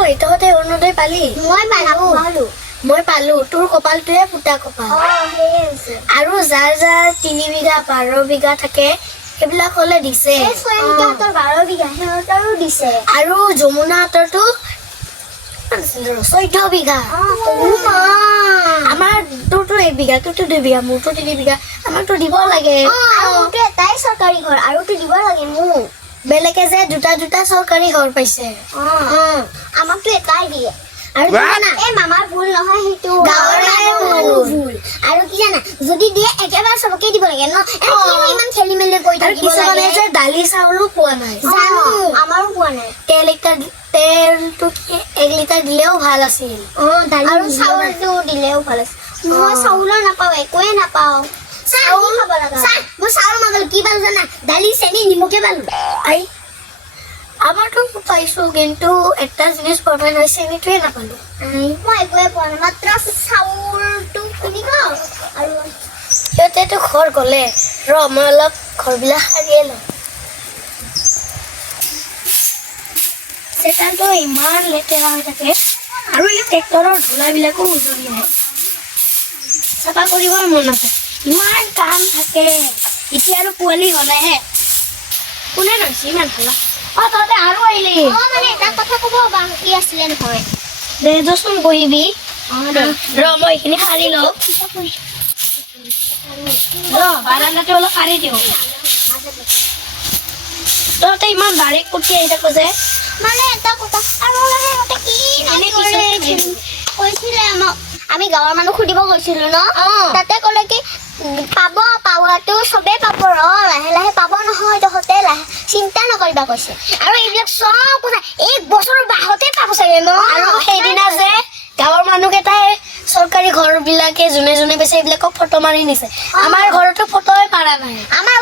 ঐ তহঁতে অৰুণোদয় পালি মই পালো তোৰ কপালটোৱে ফুটা কপাল আৰু যাৰ যাৰ 3 বিঘা 12 বিঘা থাকে সেইবিলাক হলে দিছে 12 বিঘা সিহঁতৰো দিছে আৰু যমুনা হাতৰটো 14 বিঘা আমাৰ তোৰতো 1 বিঘা তোৰতো 2 বিঘা মোৰতো 3 বিঘা আমাকতো দিব লাগে আৰু মোৰতো এটাই চৰকাৰী ঘৰ আৰুতো দিব লাগে মোক বেলেগে যে দুটা চৰকাৰী ঘৰ পাইছে আমাকতো এটাই দিয়ে আৰু কি জানা এই মামাৰ ভুল নহয় সেইটো গাঁৱৰ মানুহৰ ভুল আৰু কি জানা যদি দিয়ে একেবাৰে সবকে দিব লাগে ন ইমান খেলি মেলি কৰি আৰু থাকিব কিছুমানে লাগে যে দালি চাউলো পোৱা নাই জানো আমাৰো পোৱা নাই তেলটো কি 1 লিটাৰ দিলেও ভাল আছিল আৰু চাউলটো দিলেও ভাল আছে মই চাউলো নাপাওঁ একোৱে নাপাওঁ চাউল খাব লগা মই চাউল নাপালোঁ কি পালোঁ জানা দালি চেনি নিমখে পালোঁ আই আমাৰতো পাইছো কিন্তু এটা জিনিস পোৱা নাই চেনিটোৱে নাপালো মই একোৱে পোৱা নাই মাত্ৰ চাউলটো কিনি খাওঁ আৰু সিহঁতেতো ঘৰ গ'লে মই অলপ ঘৰবিলাক সাৰিয়ে লওঁ চেতালটো ইমান লেতেৰা হৈ থাকে আৰু এই ট্ৰেক্টৰৰ ধূলাবিলাকো উজলি আহে চাফা কৰিবৰ মন আছে ইমান কাম থাকে এতিয়া আৰু পোৱালি হ'লেহে কোনে লৈছে ইমান ভাল তহঁতে আৰু আহিলি মানে এটা কথা ক'ব বাকী আছিলে নহয় দে যচোন বহিবি মই এইখিনি সাৰি লওঁ বাৰান্দাটো অলপ সাৰি দিওঁ তহঁতে ইমান বাৰীক কুটি আহি থাকো যে মানে এটা কথা আৰু সিহঁতে কি কৈছিলে আমাক আমি গাঁৱৰ মানুহ সুধিব গৈছিলো ন তাতে ক'লে কি পাৱাটো চবেই পাব লাহে লাহে পাব নহয় তহঁতে চিন্তা নকৰিবা কৈছে আৰু এইবিলাক চব কথা 1 বছৰৰ বাহতে পাব চাগে ন আৰু সেইদিনা যে গাঁৱৰ মানুহকেইটাই চৰকাৰী ঘৰবিলাকে যোনে যোনে পাইছে এইবিলাকক ফটো মাৰি নিছে আমাৰ ঘৰতো ফটোই মাৰা নাই আমাৰ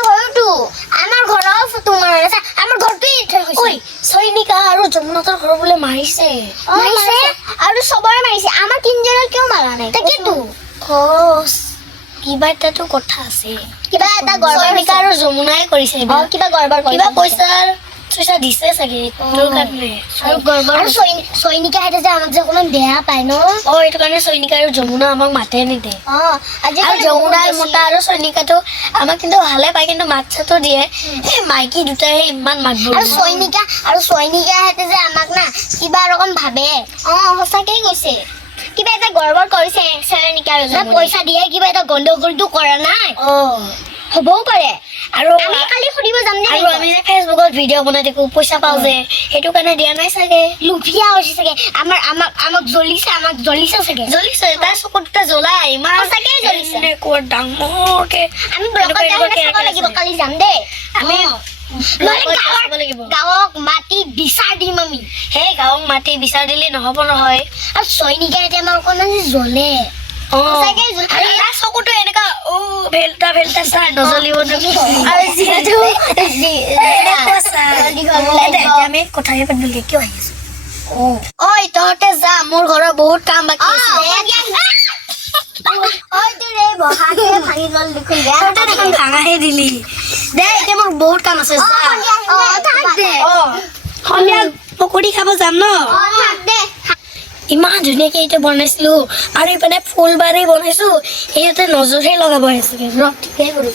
ঘৰৰ ফটো মাৰা আছে আমাৰ ঘৰটোৱে থৈ গৈছে চয়নিকা আৰু যমুনাথৰ ঘৰ বোলে মাৰিছে আৰু চবৰে মাৰিছে আমাৰ 3জনৰ কিয় মাৰা নাই তাকেতো কিবা এটাতো কথা আছে কিবা এটা গড়বড় চয়নিকা আৰু যমুনাই কৰিছে কিবা গড়বড় কিবা পইচা দিছে চাগে তোৰ কাৰণে আৰু চয়নিকা হেঁতে যে আমাক যে অকণমান বেয়া পায় ন এইটো কাৰণে চয়নিকা আৰু যমুনা আমাক মাতে নিদিয়ে আজি আৰু যমুনা মোটা আৰু চয়নিকাটো আমাক কিন্তু ভালে পায় কিন্তু মাত চাতো দিয়ে এই মাইকী দুটাইহে ইমান মাতবোৰ আৰু চয়নিকা হেঁতে যে আমাক না কিবা ৰকম ভাবে সঁচাকেই কৈছে কিবা এটা গড়বড় কৰিছে চয়নিকা আৰু পইচা দিয়ে কিবা এটা গণ্ডগোলটো কৰা নাই হ'বও পাৰে আৰু আমি কালি সুধিব যাম দে আৰু আমি যে ফেচবুকত ভিডিঅ' বনাই থাকো পইচা পাওঁ যে সেইটো কাৰণে দিয়া নাই চাগে লুভিয়া হৈছে চাগে আমাক জ্বলিছে চাগে তাৰ চকুত জ্বলাই ইমান সঁচাকেই জ্বলিছে ডাঙৰকে আমি ব্লকত চাব লাগিব কালি যাম দে আমি গাঁৱক মাটি বিচাৰ দিম আমি সেই গাঁৱক মাটি বিচাৰ দিলে নহ'ব নহয় আৰু চয়নিকা এতিয়া আমাৰ অকণমান জ্বলে চকুটো এনেকা ভেল্টা চাহ নজ্বলিব আৰু যিহেতু আমি কথাহে পাতিবলগীয়া কিয় আহিছো তহঁতে যা মোৰ ঘৰৰ বহুত কাম বাকী আছে ভাঙাহে দিলি দে এতিয়া মোৰ বহুত কাম আছে সন্ধিয়া পকৰি খাব যাম ন ইমান ধুনীয়াকে এতিয়া বনাইছিলো আৰু ইপিনে ফুল বাৰী বনাইছো সিহঁতে নজৰহে লগাব আহিছিলে ঠিকেই কৰো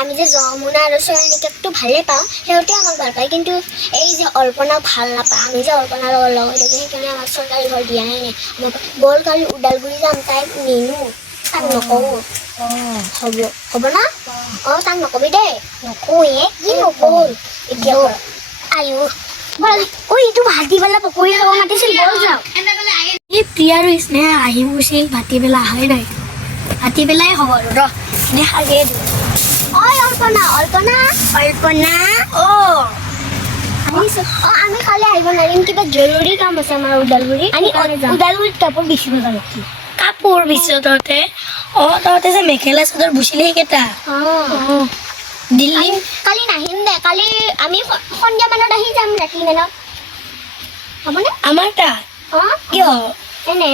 আমি যে যমুনা আৰু চয়নিকাকটো ভালেই পাওঁ সিহঁতে আমাক ভাল পায় কিন্তু এই যে অল্পনাক ভাল নাপায় আমি যে অল্পনাৰ লগত থাকি সেইকাৰণে আমাক চৰকাৰী ঘৰ দিয়াই নাই আমাক বল কালি ওদালগুৰি যাম তাইক নিনো তাক নকওঁ হ'ব না তাক নকবি দেই নকওঁয়ে কি নকওঁ এতিয়া এইটো ভাটিবেলা পকৰি খাব মাতিছিল বল যাওঁ এই প্ৰিয়া আৰু স্নেহা আহিব গৈছিল ভাটিবেলা অহাই নাই ভাটিবেলাই হ'ব আৰু সাৰিয়ে দিওঁ অল্পনা আমি কালি আহিব নোৱাৰিম কিবা জৰুৰী কাম আছে আমাৰ ওদালগুৰিত ওদালগুৰিত কাপোৰ বিচিব যাম কাপোৰ বিচ তহঁতে তহঁতে যে মেখেলা চাদৰ বুচিলি সেইকেইটা দিল্লী কালি নাহিম দে কালি আমি সন্ধিয়া মানত আহি যাম ৰাতি মানত হ'বনে আমাৰ তাত কিয় এনে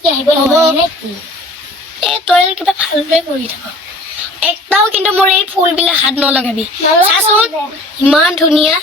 কি আহিব হ'ব তই কিবা ভালদৰে কৰি থাক একটাও কিন্তু মোৰ এই ফুলবিলাক হাত নলগাবি নলগাওঁ চাচোন দে। ইমান ধুনীয়া